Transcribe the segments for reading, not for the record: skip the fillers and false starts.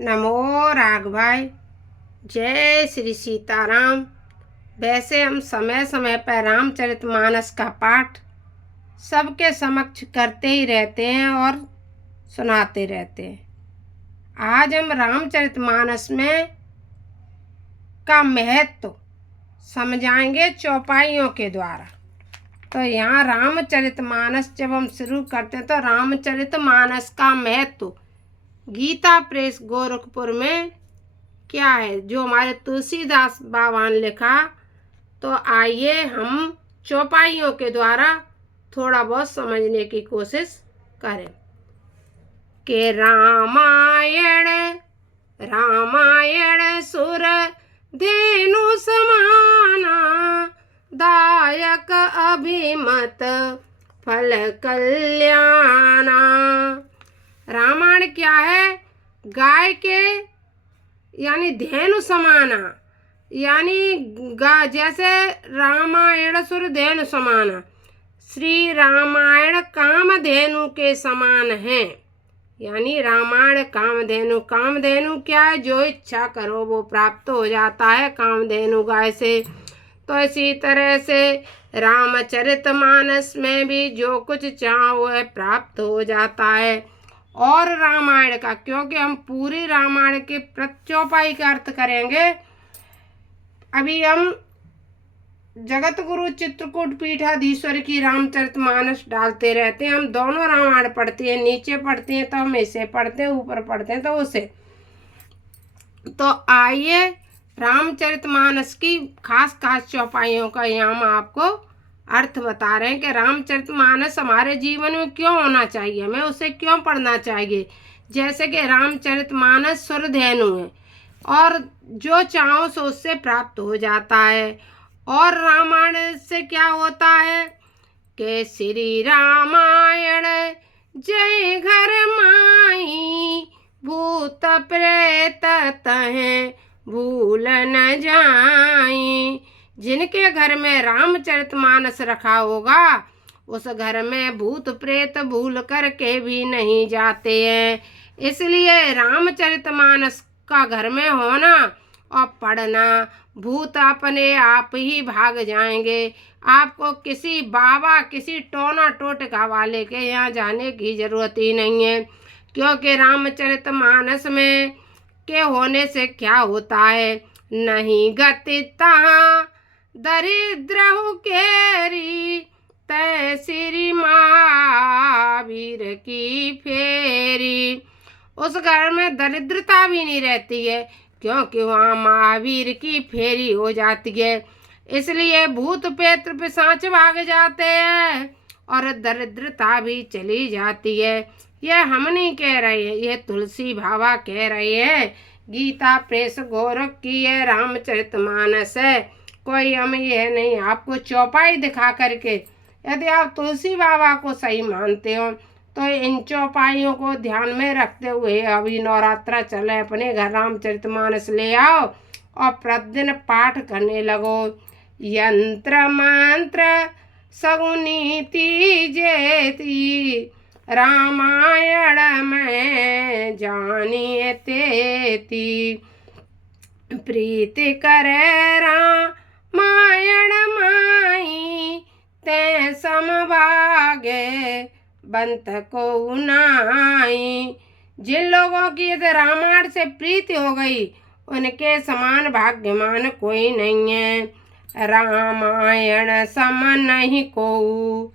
नमो राग भाई। जय श्री सीताराम। वैसे हम समय समय पर रामचरितमानस का पाठ सबके समक्ष करते ही रहते हैं और सुनाते रहते हैं। आज हम रामचरितमानस में का महत्व समझाएंगे चौपाइयों के द्वारा। तो यहाँ रामचरितमानस जब हम शुरू करते हैं तो रामचरितमानस का महत्व गीता प्रेस गोरखपुर में क्या है जो हमारे तुलसीदास बाबा ने लिखा। तो आइए हम चौपाइयों के द्वारा थोड़ा बहुत समझने की कोशिश करें कि रामायण रामायण सुर धेनु समाना, दायक अभिमत फल कल्याणा। रामायण क्या है? गाय के यानी धेनु समाना, यानी जैसे रामायण सुर धेनु समाना, श्री रामायण कामधेनु के समान है। यानी रामायण कामधेनु। कामधेनु क्या है? जो इच्छा करो वो प्राप्त हो जाता है कामधेनु गाय से। तो इसी तरह से रामचरितमानस में भी जो कुछ चाहो वह प्राप्त हो जाता है। और रामायण का, क्योंकि हम पूरी रामायण के चौपाई का अर्थ करेंगे। अभी हम जगत गुरु चित्रकूट पीठाधीश्वर की रामचरितमानस डालते रहते हैं। हम दोनों रामायण पढ़ते हैं, नीचे पढ़ते हैं तो हम इसे पढ़ते हैं, ऊपर पढ़ते हैं तो उसे। तो आइए रामचरितमानस की खास खास चौपाइयों का यहाँ हम आपको अर्थ बता रहे हैं कि रामचरितमानस हमारे जीवन में क्यों होना चाहिए, हमें उसे क्यों पढ़ना चाहिए। जैसे कि रामचरितमानस सुरधेनु है और जो चाहो सो उससे प्राप्त हो जाता है। और रामायण से क्या होता है कि श्री रामायण जय घर माई, भूत प्रेत तहें भूल न जाई। जिनके घर में रामचरितमानस रखा होगा उस घर में भूत प्रेत भूल करके भी नहीं जाते हैं। इसलिए रामचरितमानस का घर में होना और पढ़ना, भूत अपने आप ही भाग जाएंगे। आपको किसी बाबा, किसी टोना टोटका वाले के यहाँ जाने की जरूरत ही नहीं है। क्योंकि रामचरितमानस में के होने से क्या होता है? नहीं गति तहाँ दरिद्र केरी, तय श्री महावीर की फेरी। उस घर में दरिद्रता भी नहीं रहती है क्योंकि वहाँ महावीर की फेरी हो जाती है। इसलिए भूत प्रेत पिशाच भाग जाते हैं और दरिद्रता भी चली जाती है। यह हम नहीं कह रहे हैं, यह तुलसी बाबा कह रहे हैं। गीता प्रेस गोरख की यह रामचरितमानस है। कोई हम यह नहीं आपको चौपाई दिखा करके। यदि आप तुलसी बाबा को सही मानते हो तो इन चौपाइयों को ध्यान में रखते हुए अभी नवरात्रा चले, अपने घर रामचरितमानस ले आओ और प्रतिदिन पाठ करने लगो। यंत्र मंत्र सगुनीति जेती, रामायण में जानिए तेती। प्रीति करे रामायण माई, ते समभागे बंत को नाई। जिन लोगों की यदि रामायण से प्रीति हो गई उनके समान भाग्यमान कोई नहीं है। रामायण सम नहीं को,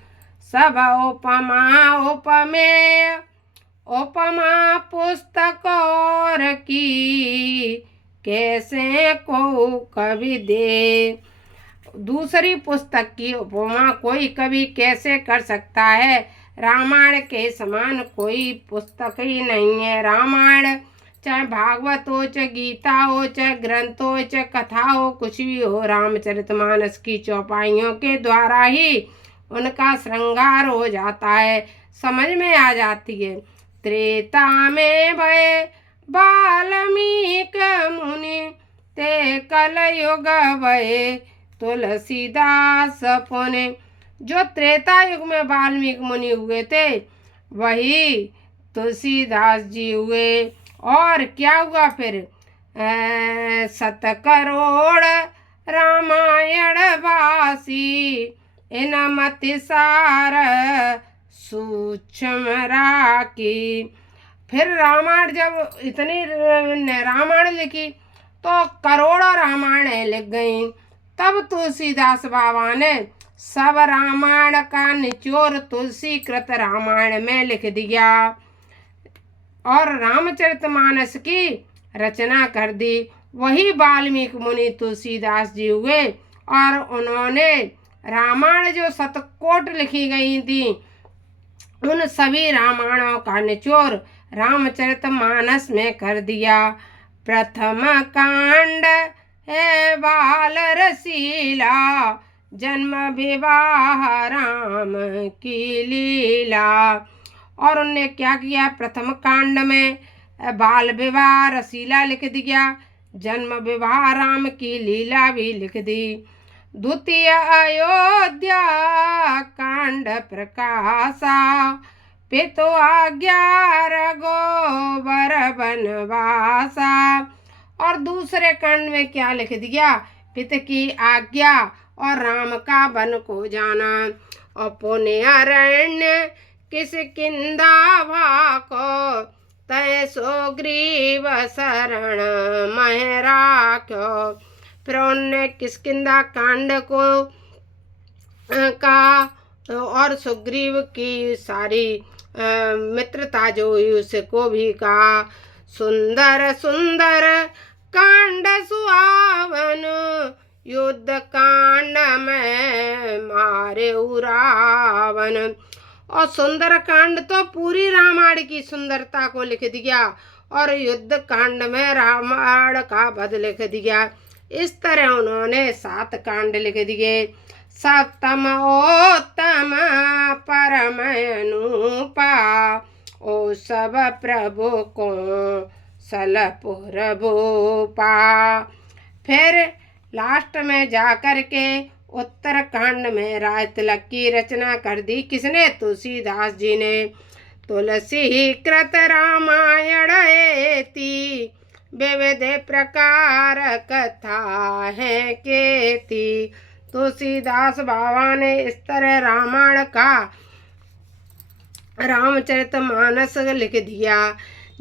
सब उपमा उपमेय, उपमा पुस्तक और की, कैसे को कवि दे। दूसरी पुस्तक की उपमा कोई कवि कैसे कर सकता है? रामायण के समान कोई पुस्तक ही नहीं है। रामायण चाहे भागवत हो, चाहे गीता हो, चाहे ग्रंथ हो, चाहे कथा हो, कुछ भी हो, रामचरितमानस की चौपाइयों के द्वारा ही उनका श्रृंगार हो जाता है, समझ में आ जाती है। त्रेता में भय वाल्मीक मुनि, ते कलयुग भय तुलसीदास पुनि। जो त्रेता युग में वाल्मीकि मुनि हुए थे वही तुलसीदास जी हुए। और क्या हुआ फिर 7 करोड़ रामायण वासी इन मति सार सूक्ष्म राखी। फिर रामायण जब इतनी रामायण लिखी तो करोड़ों रामायण लिख गई। तब तुलसीदास बाबा ने सब रामायण का निचोड़ तुलसी कृत रामायण में लिख दिया और रामचरितमानस की रचना कर दी। वही वाल्मीकि मुनि तुलसीदास जी हुए और उन्होंने रामायण जो 7 लिखी गई थी उन सभी रामायणों का निचोड़ रामचरितमानस में कर दिया। प्रथम कांड है बाल रसीला, जन्म विवाह राम की लीला। और उनने क्या किया, प्रथम कांड में बाल विवाह रसीला लिख दिया, जन्म विवाह राम की लीला भी लिख दी। द्वितीय अयोध्या कांड प्रकाशा, पितु आज्ञा रघुवर बनवासा। और दूसरे कांड में क्या लिख दिया, पिता की आज्ञा और राम का वन को जाना। और पुण्य अरण्य किष्किंधा भाको, तय सो ग्रीव शरण मह राख्यो। फिर उन्होंने किष्किंधा कांड को का और सुग्रीव की सारी मित्रता जो हुई उसको भी कहा। सुंदर सुंदर कांड सुहावन, युद्ध कांड में मारे रावण। और सुंदर कांड तो पूरी रामायण की सुंदरता को लिख दिया और युद्ध कांड में रावण का वध लिख दिया। इस तरह उन्होंने 7 कांड लिख दिए। सप्तम उत्तम परम अनुपा, ओ सब प्रभु को सलपुर भूपा। फिर लास्ट में जाकर के उत्तर कांड में राज तिलक की रचना कर दी। किसने, तुलसीदास जी ने। तुलसी कृत रामायण एति, विविध प्रकार कथा है केती। तुलसीदास बाबा ने इस तरह रामायण का रामचरितमानस लिख दिया।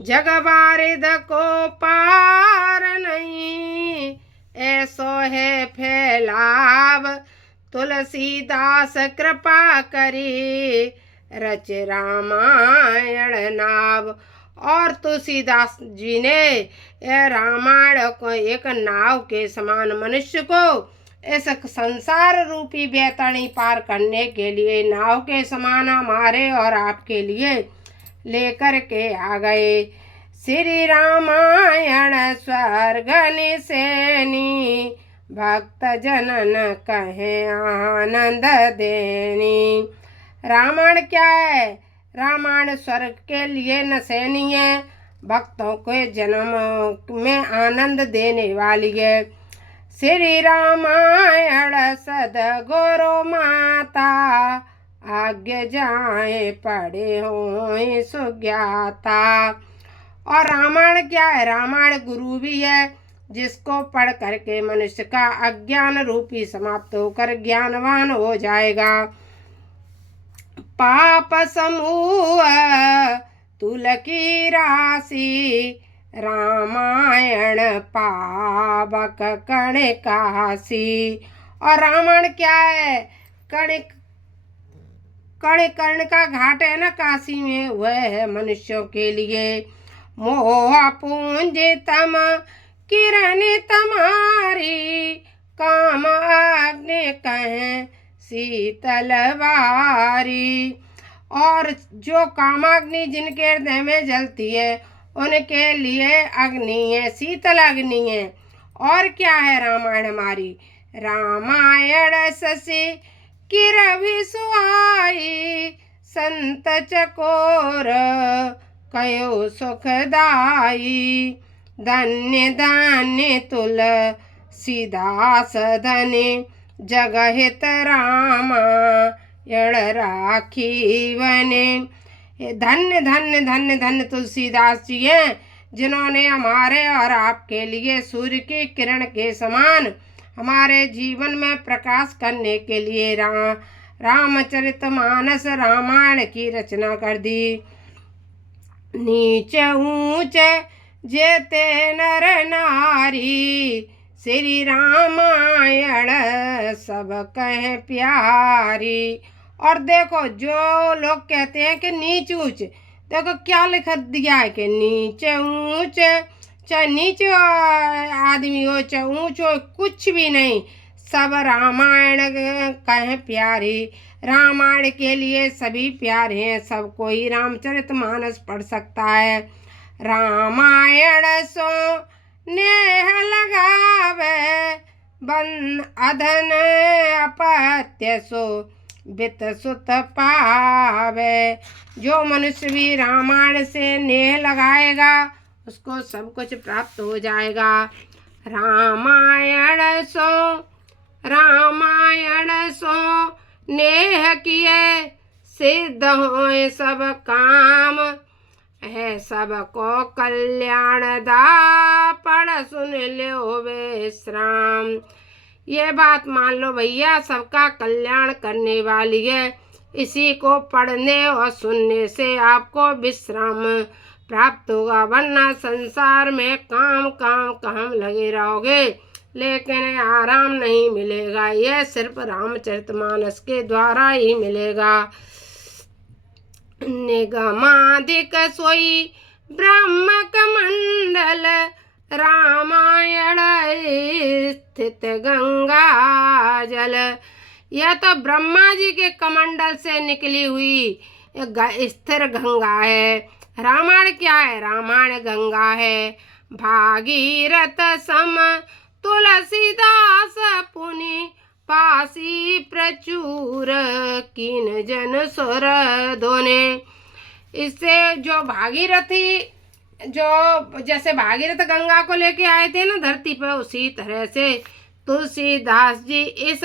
जग बारिद को पार नहीं, ऐसो है फैलाव, तुलसीदास कृपा करी रच रामायण नाव। और तुलसीदास जी ने रामायण को एक नाव के समान मनुष्य को इस संसार रूपी बैतरणी पार करने के लिए नाव के समान हमारे और आपके लिए लेकर के आ गए। श्री रामायण स्वर्ग निसेनी, भक्त जनन कहे आनंद देनी। रामायण क्या है, रामायण स्वर्ग के लिए नसैनी है, भक्तों के जन्म में आनंद देने वाली है। श्री रामायण सदगुरु माता, आज्ञा जाए पढ़े हो सुज्ञाता। और रामायण क्या है, रामायण गुरु भी है जिसको पढ़ करके मनुष्य का अज्ञान रूपी समाप्त होकर ज्ञानवान हो जाएगा। पाप समूह तुल की राशि, रामायण पावक कण काशी। और रामायण क्या है, कण कर्ण का घाट है ना काशी में, वह है मनुष्यों के लिए। मोह पूंज तम किरण तुम्हारी, काम अग्नि कहें शीतल वारी। और जो कामाग्नि जिनके हृदय में जलती है उनके लिए अग्नि है, शीतल अग्नि है। और क्या है रामायण हमारी, रामायण शशि किरवि सुहाई, संत चकोर कयो सुखदाई। धन्य धन्य तुलसीदास धन्य, जगहित रामायण राखी बने। धन्य धन्य धन्य धन्य तुलसीदास जी हैं जिन्होंने हमारे और आपके लिए सूर्य की किरण के समान हमारे जीवन में प्रकाश करने के लिए रामचरितमानस रामायण की रचना कर दी। नीचे ऊंचे जेते नर नारी, श्री रामायण सब कह प्यारी। और देखो जो लोग कहते हैं कि नीच ऊंच, देखो क्या लिख दिया है कि नीचे ऊंचे, चाहे नीचे आदमी हो चाहे ऊंच हो, कुछ भी नहीं, सब रामायण कह प्यारी। रामायण के लिए सभी प्यारे हैं, सब कोई रामचरितमानस पढ़ सकता है। रामायण सो नेह लगावे, बन अधन अपत्य सो बित सुत पावे। जो मनुष्य भी रामायण से नेह लगाएगा उसको सब कुछ प्राप्त हो जाएगा। रामायण सो नेह किए, सिद्ध होए सब काम, है सबको कल्याण दा, पढ़ सुन लो विश्राम। ये बात मान लो भैया, सबका कल्याण करने वाली है। इसी को पढ़ने और सुनने से आपको विश्राम प्राप्त होगा, वरना संसार में काम लगे रहोगे लेकिन आराम नहीं मिलेगा। यह सिर्फ रामचरितमानस के द्वारा ही मिलेगा। निगमादिक सोई ब्रह्म कमंडल, रामायण स्थित गंगा जल। यह तो ब्रह्मा जी के कमंडल से निकली हुई स्थिर गंगा है। रामायण क्या है? रामायण गंगा है। भागीरथ सम तुलसीदास पुनि, पासी प्रचुर कीन जन सुर दोने। इससे जो भागीरथी, जो जैसे भागीरथ गंगा को लेके आए थे ना धरती पर, उसी तरह से तुलसीदास जी इस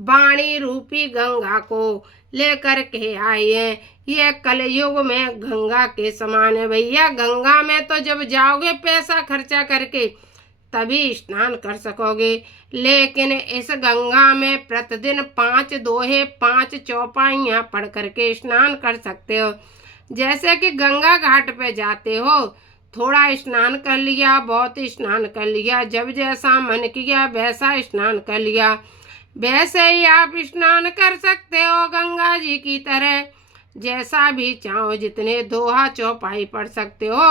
वाणी रूपी गंगा को लेकर के आए हैं। यह कलयुग में गंगा के समान है भैया। गंगा में तो जब जाओगे पैसा खर्चा करके तभी स्नान कर सकोगे, लेकिन इस गंगा में प्रतिदिन 5 दोहे 5 चौपाइयाँ पढ़ करके स्नान कर सकते हो। जैसे कि गंगा घाट पे जाते हो, थोड़ा स्नान कर लिया, बहुत स्नान कर लिया, जब जैसा मन किया वैसा स्नान कर लिया, वैसे ही आप स्नान कर सकते हो गंगा जी की तरह। जैसा भी चाहो जितने दोहा चौपाई पढ़ सकते हो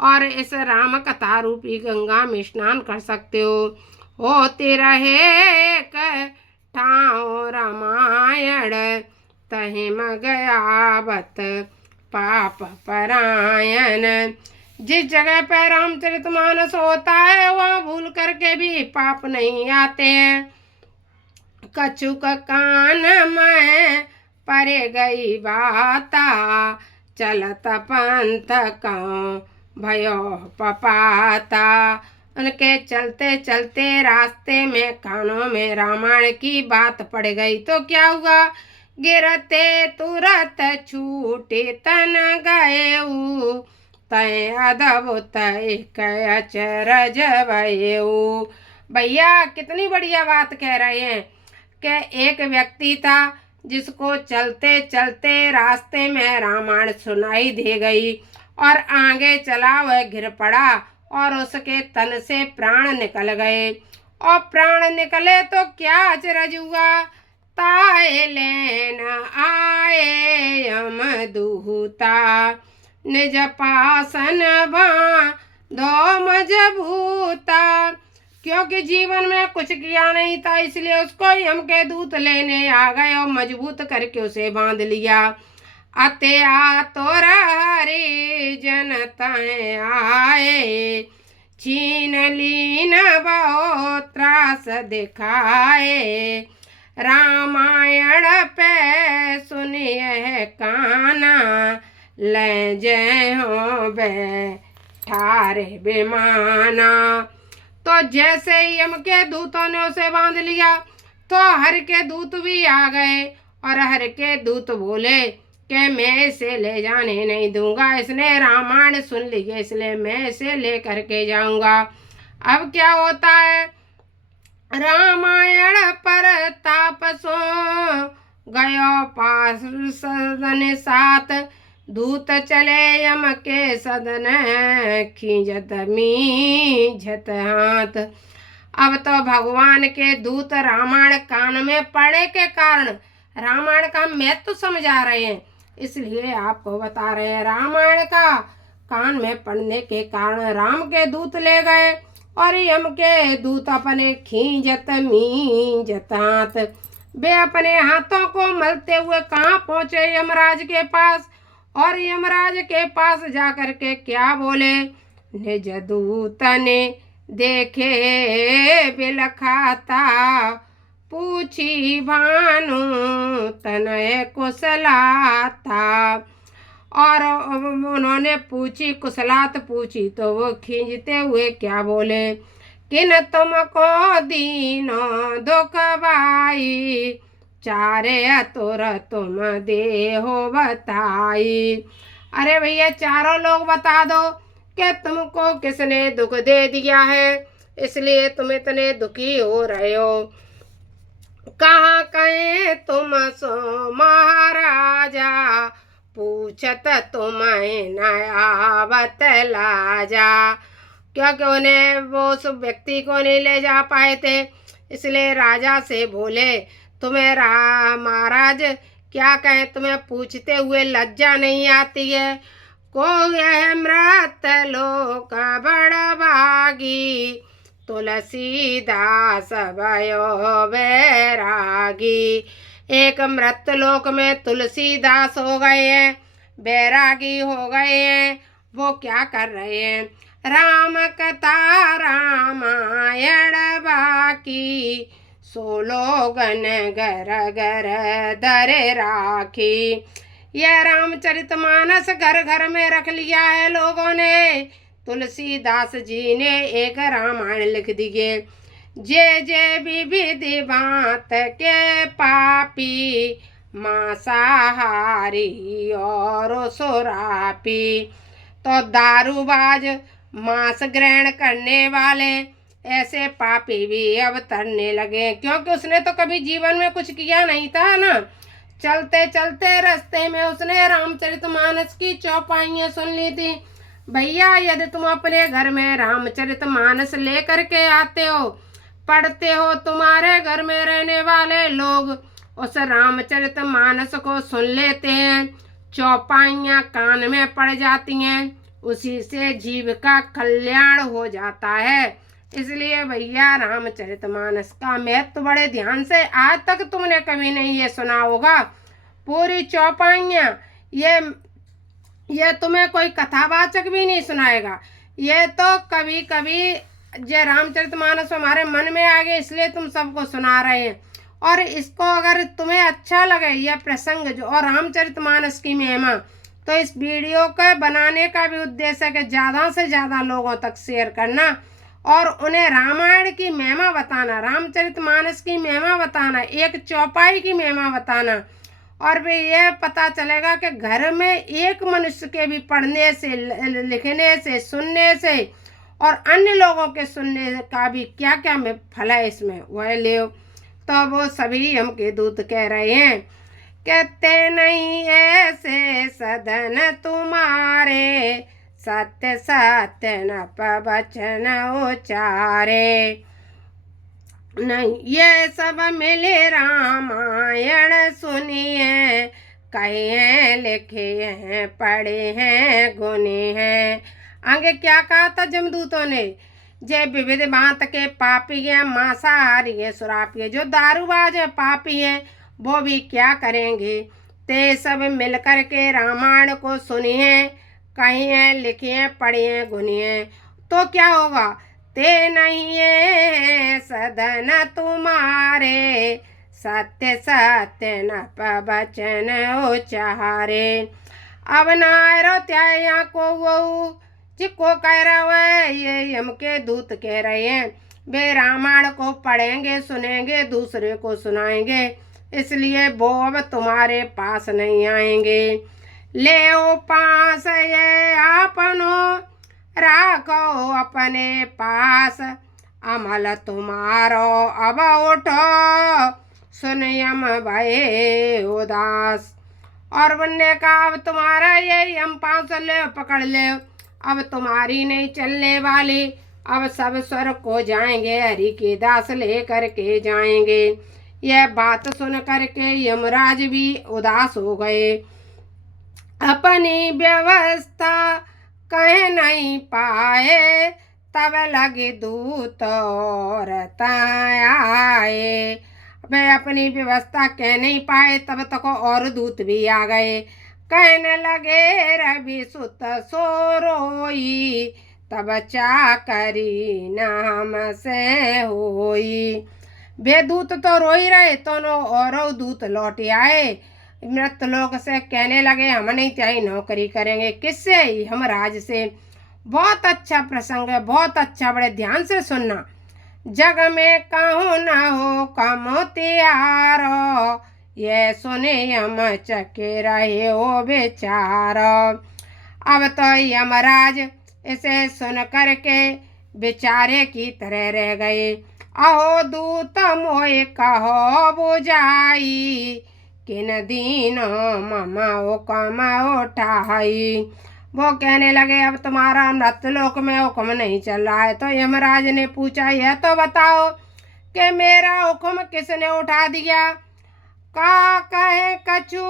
और इस राम कथा रूपी गंगा में स्नान कर सकते हो। होते रहे ठाव रामायण, तहिम गयावत पाप परायण। जिस जगह पर रामचरितमानस होता है वहाँ भूल करके भी पाप नहीं आते हैं। कछुक कान में परे गई बाता, चलत पंथ कौं भयो पपाता। उनके चलते चलते रास्ते में कानों में रामायण की बात पड़ गई तो क्या हुआ? गिरते तुरत छूटे तन गए, तय अद्भुत अचरज भयऊ। भैया कितनी बढ़िया बात कह रहे हैं कि एक व्यक्ति था जिसको चलते चलते रास्ते में रामायण सुनाई दे गई और आगे चला वह गिर पड़ा और उसके तन से प्राण निकल गए। और प्राण निकले तो क्या अचरज हुआ? ताए लेन आए यमदूता, निज पासन दो मजबूता। क्योंकि जीवन में कुछ किया नहीं था इसलिए उसको यम के दूत लेने आ गए और मजबूत करके उसे बांध लिया। अत्या तोर हरि जनताएं आए, छीन लीन बहु त्रास दिखाए। रामायण पे सुनिए काना, ले जय हो बैठारे बेमाना। तो जैसे ही यम के दूतों ने उसे बांध लिया तो हर के दूत भी आ गए और हर के दूत बोले कि मैं इसे ले जाने नहीं दूंगा। इसने रामायण सुन ली है इसलिए मैं इसे ले करके जाऊंगा। अब क्या होता है, रामायण पर तापसो गयो पार्षद साथ, दूत चले यम के सदन खींचत मींझत हाथ। अब तो भगवान के दूत रामायण कान में पड़े के कारण रामायण का महत्व समझा रहे हैं, इसलिए आपको बता रहे हैं। रामायण का कान में पड़ने के कारण राम के दूत ले गए और यम के दूत अपने खींचत मींझत हाथ। वे अपने हाथों को मलते हुए कहाँ पहुंचे, यमराज के पास। और यमराज के पास जाकर के क्या बोले, निज दूत ने देखे बिलखाता, पूछी भानु तनय कुशलाता। और उन्होंने पूछी कुशलात पूछी तो वो खींचते हुए क्या बोले, किन तुमको दीनो दुख बाई, चारे अतुर तुम देहो बताई। अरे भैया चारों लोग बता दो कि तुमको किसने दुख दे दिया है, इसलिए तुम इतने दुखी हो रहे हो। कहाँ कहे तुम सो महाराजा, पूछत तुम्हें नया बतलाजा। क्योंकि उन्हें वो उस व्यक्ति को नहीं ले जा पाए थे, इसलिए राजा से बोले तुम्हें महाराज क्या कहें, तुम्हें पूछते हुए लज्जा नहीं आती है। को यह मृत लोक बड़ भागी, तुलसीदास भयो बैरागी। एक मृत लोक में तुलसीदास हो गए हैं, बैरागी हो गए हैं। वो क्या कर रहे हैं, राम कथा रामायण बाकी, सो लोगन घर घर धरे राखी। यह रामचरितमानस घर घर में रख लिया है लोगों ने। तुलसीदास जी ने एक रामायण लिख दिए। जे जे विविधि बात के पापी, मांसाहारी और सुरापी। तो दारूबाज, मांस ग्रहण करने वाले ऐसे पापी भी अब तरने लगे, क्योंकि उसने तो कभी जीवन में कुछ किया नहीं था ना। चलते चलते रास्ते में उसने रामचरितमानस की चौपाइयाँ सुन ली थी। भैया यदि तुम अपने घर में रामचरितमानस लेकर के आते हो, पढ़ते हो, तुम्हारे घर में रहने वाले लोग उस रामचरितमानस को सुन लेते हैं, चौपाइयाँ कान में पड़ जाती हैं, उसी से जीव का कल्याण हो जाता है। इसलिए भैया रामचरितमानस का महत्व बड़े ध्यान से, आज तक तुमने कभी नहीं ये सुना होगा। पूरी चौपाइयाँ ये तुम्हें कोई कथावाचक भी नहीं सुनाएगा। ये तो कभी कभी जो रामचरितमानस हमारे मन में आ गए इसलिए तुम सबको सुना रहे हैं। और इसको अगर तुम्हें अच्छा लगे यह प्रसंग जो और रामचरितमानस की महिमा, तो इस वीडियो के बनाने का भी उद्देश्य है कि ज़्यादा से ज़्यादा लोगों तक शेयर करना और उन्हें रामायण की महिमा बताना, रामचरितमानस की महिमा बताना, एक चौपाई की महिमा बताना। और भी यह पता चलेगा कि घर में एक मनुष्य के भी पढ़ने से, लिखने से, सुनने से और अन्य लोगों के सुनने का भी क्या क्या में फल है इसमें, वह ले। तो वो सभी हम के दूत कह रहे हैं, कहते नहीं ऐसे सदन तुम्हारे, सत्य सत्य न प्रवचन उचारे। नहीं ये सब मिले रामायण सुनिए, कहे लिखे हैं पढ़े हैं गुने हैं। आगे क्या कहा था जमदूतों ने, जे विविध बात के पापी हैं, मांसाहारी है, सुरापी है, जो दारूबाज है, पापी है, वो भी क्या करेंगे, ते सब मिलकर के रामायण को सुनिए, कहिए लिखिए पढ़िए गुनिए। तो क्या होगा, ते नहीं है सदन तुम्हारे, सत्य सत्य न प्रवचन उचारे। अब नायरो त्याया को वो जिसको कह रहा है, ये यम के दूत कह रहे हैं, वे रामायण को पढ़ेंगे, सुनेंगे, दूसरे को सुनाएंगे। इसलिए वो अब तुम्हारे पास नहीं आएंगे। ले ओ पास ये आपनो, राखो अपने पास, अमल तुम्हारो अब उठो, सुन यम भये उदास। और बनने का अब तुम्हारा ये हम 500 ले पकड़ ले, अब तुम्हारी नहीं चलने वाली, अब सब स्वर्ग को जाएंगे, हरि के दास ले करके जाएंगे। यह बात सुन करके यमराज भी उदास हो गए, अपनी व्यवस्था कह नहीं पाए, तब लगे दूत और आए। वे अपनी व्यवस्था कह नहीं पाए, तब तक और दूत भी आ गए। कहने लगे रवि सुत सो रोई, तब चाकरी नाम से होई। वे दूत तो रो ही रहे, दोनों और दूत लौट आए मृतलोक से, कहने लगे हम नहीं चाहिए नौकरी करेंगे, किससे? यमराज से। बहुत अच्छा प्रसंग है, बहुत अच्छा, बड़े ध्यान से सुनना। जग में कहूँ न हो कम तिहारो, ये सुने यम चके रहे हो बेचारो। अब तो यमराज इसे सुन करके बेचारे की तरह रह गए। अहो दूत मोए कहो बुझाई, किन दीनों ममा हुक्म उठाई। वो कहने लगे अब तुम्हारा मृतलोक में हुक्म नहीं चल रहा है। तो यमराज ने पूछा यह तो बताओ कि मेरा हुक्म किसने उठा दिया? का कहे कछु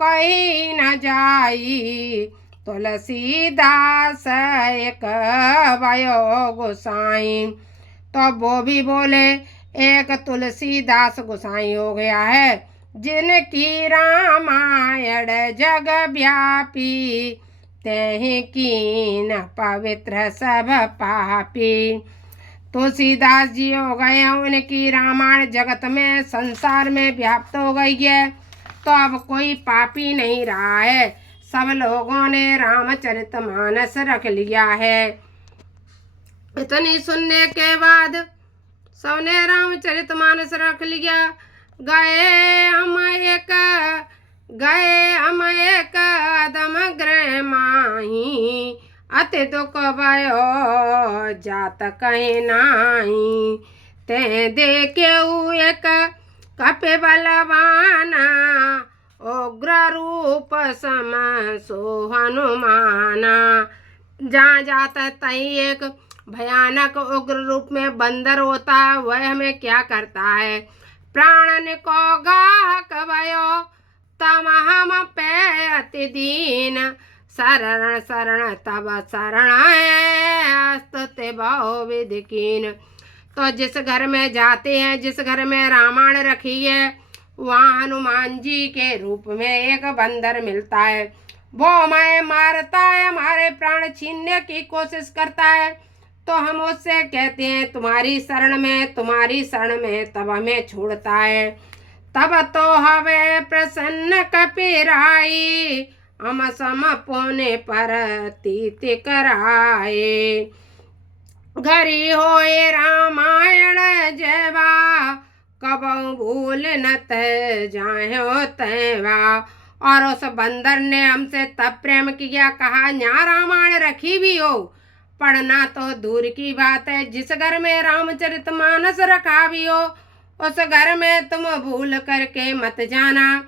कही न जाई, तुलसीदास एक भयो गोसाई। तो वो भी बोले एक तुलसीदास गोसाई हो गया है, जिनकी रामायण जग व्यापी, तेहि कीन पवित्र सब पापी। तुलसीदास जी हो गए हैं, उनकी रामायण जगत में संसार में व्याप्त हो गई है, तो अब कोई पापी नहीं रहा है। सब लोगों ने रामचरितमानस रख लिया है। इतनी सुनने के बाद सबने रामचरितमानस रख लिया। गए हम एक अदम गृह माही, अति दुख भयो जात कहीं नाही। ते देखे एक कपि बलवाना, उग्र रूप सम सो हनुमाना। जहाँ जाता तहीं एक भयानक उग्र रूप में बंदर होता है, वह हमें क्या करता है? प्राणन को गाहक भयो, तम हम पे अति दीन, शरण शरण तब शरण स्तुति बहु विधि कीन। तो जिस घर में जाते हैं, जिस घर में रामायण रखी है, वहाँ हनुमान जी के रूप में एक बंदर मिलता है। वो हमें मारता है, हमारे प्राण छीनने की कोशिश करता है। तो हम उससे कहते हैं तुम्हारी शरण में, तुम्हारी शरण में, तब हमें छोड़ता है। तब तो हवे प्रसन्न कपिराई, हम सम पुण्य पर तीति कराए। घरी होए रामायण जयवा, कबहु भूल न ते जायो तैवा। और उस बंदर ने हमसे तब प्रेम किया, कहा यहाँ रामायण रखी भी हो, पढ़ना तो दूर की बात है, जिस घर में रामचरितमानस रखा भी हो, उस घर में तुम भूल करके मत जाना।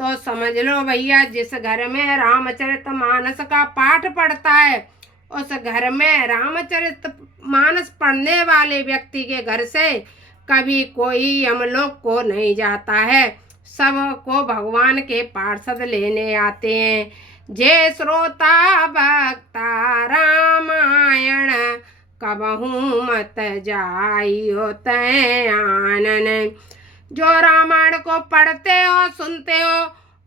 तो समझ लो भैया, जिस घर में रामचरितमानस का पाठ पढ़ता है, उस घर में रामचरितमानस पढ़ने वाले व्यक्ति के घर से कभी कोई यमलोक को नहीं जाता है। सब को भगवान के पार्षद लेने आते हैं। जे श्रोता भक्ता रामायण, कबहू मत जाइयो तै आनन। जो रामायण को पढ़ते हो, सुनते हो,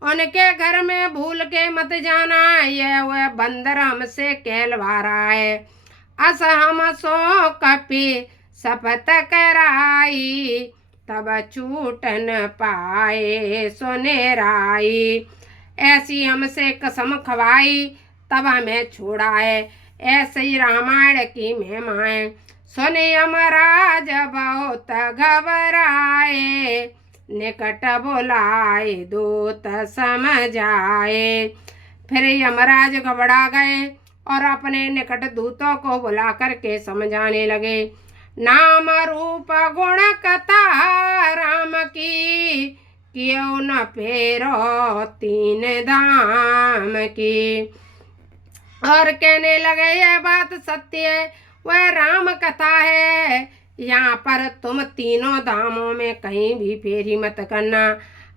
उनके घर में भूल के मत जाना। यह वह बंदर हमसे कहलवा रहा है। अस हम सो कपि शपथ कराई, तब छूट न पाए सुनेराई। ऐसी हमसे कसम खवाई, तब हमें छोड़ा है। ऐसे ही रामायण की महिमाएं सुन यमराज बहुत घबराए, निकट बुलाए दूत समझाए। फिर यमराज घबरा गए और अपने निकट दूतों को बुला करके समझाने लगे। नाम रूप गुण कथा राम की, क्यों न फेरो तीन धाम की। और कहने लगे यह बात सत्य है, वह राम कथा है, यहाँ पर तुम तीनों धामों में कहीं भी फेरी मत करना।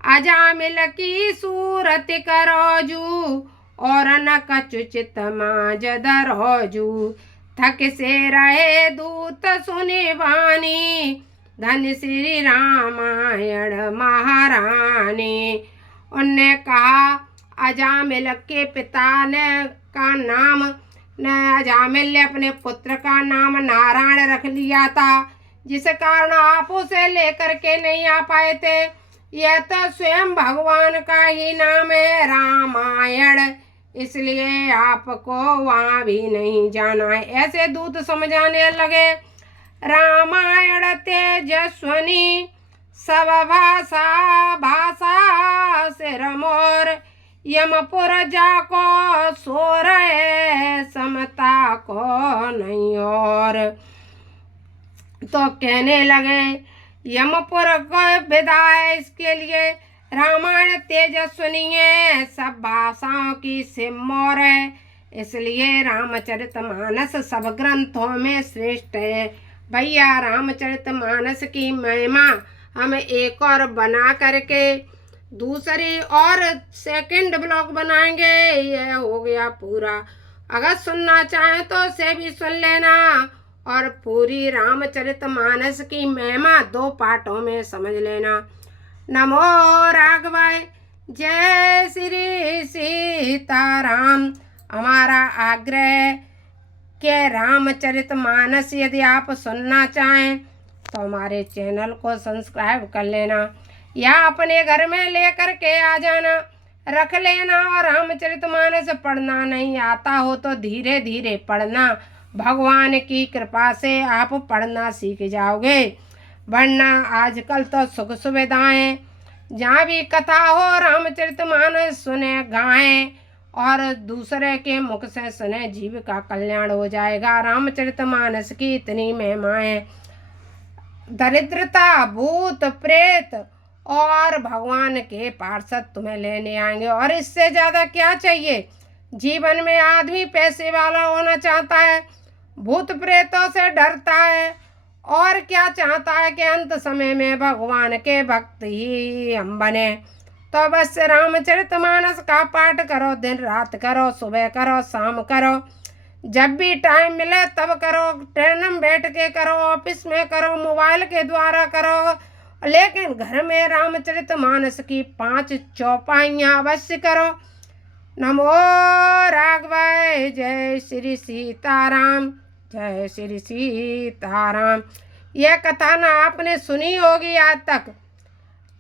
अजामिल की सूरत करो जू, और न कछु चित माज दरोजू। थक से रहे दूत सुनि वाणी, धन श्री रामायण महारानी। उनने कहा अजामिल के पिता ने का नाम अजामिल ने अपने पुत्र का नाम नारायण रख लिया था, जिस कारण आप उसे लेकर के नहीं आ पाए थे। यह तो स्वयं भगवान का ही नाम है रामायण, इसलिए आपको वहाँ भी नहीं जाना है। ऐसे दूत समझाने लगे। रामायण तेजस्वनी सब भाषा भाषा सिर मोर, यमपुर जाको सोर समता को नहीं और। तो कहने लगे यमपुर को विदा है, इसके लिए रामायण तेजस्वनी है, सब भाषाओं की सिमोर है, इसलिए रामचरितमानस सब ग्रंथों में श्रेष्ठ है। भैया रामचरितमानस की महिमा हम एक और बना करके दूसरी और सेकंड ब्लॉग बनाएंगे। यह हो गया पूरा। अगर सुनना चाहें तो उसे भी सुन लेना, और पूरी रामचरितमानस की महिमा 2 पार्टों में समझ लेना। नमो राघवाय, जय श्री सीताराम। हमारा आग्रह के रामचरितमानस यदि आप सुनना चाहें तो हमारे चैनल को सब्सक्राइब कर लेना, या अपने घर में लेकर के आ जाना, रख लेना। और रामचरितमानस पढ़ना नहीं आता हो तो धीरे धीरे पढ़ना, भगवान की कृपा से आप पढ़ना सीख जाओगे। वरना आजकल तो सुख सुविधाएं, जहाँ भी कथा हो रामचरितमानस सुने गाएं और दूसरे के मुख से सुने, जीव का कल्याण हो जाएगा। रामचरितमानस की इतनी महिमाएं, दरिद्रता भूत प्रेत और भगवान के पार्षद तुम्हें लेने आएंगे। और इससे ज़्यादा क्या चाहिए? जीवन में आदमी पैसे वाला होना चाहता है, भूत प्रेतों से डरता है, और क्या चाहता है कि अंत समय में भगवान के भक्त ही हम बने। तो बस रामचरितमानस का पाठ करो, दिन रात करो, सुबह करो, शाम करो, जब भी टाइम मिले तब करो। ट्रेन में बैठ के करो, ऑफिस में करो, मोबाइल के द्वारा करो, लेकिन घर में रामचरितमानस की 5 चौपाइयाँ अवश्य करो। नमो राघवाय, जय श्री सीताराम, जय श्री सीताराम। यह कथा ना आपने सुनी होगी आज तक,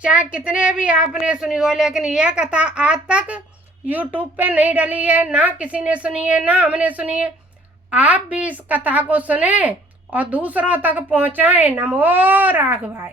चाहे कितने भी आपने सुनी हो, लेकिन यह कथा आज तक YouTube पे नहीं डली है, ना किसी ने सुनी है, ना हमने सुनी है। आप भी इस कथा को सुने और दूसरों तक पहुँचाएं। नमो राघवाय।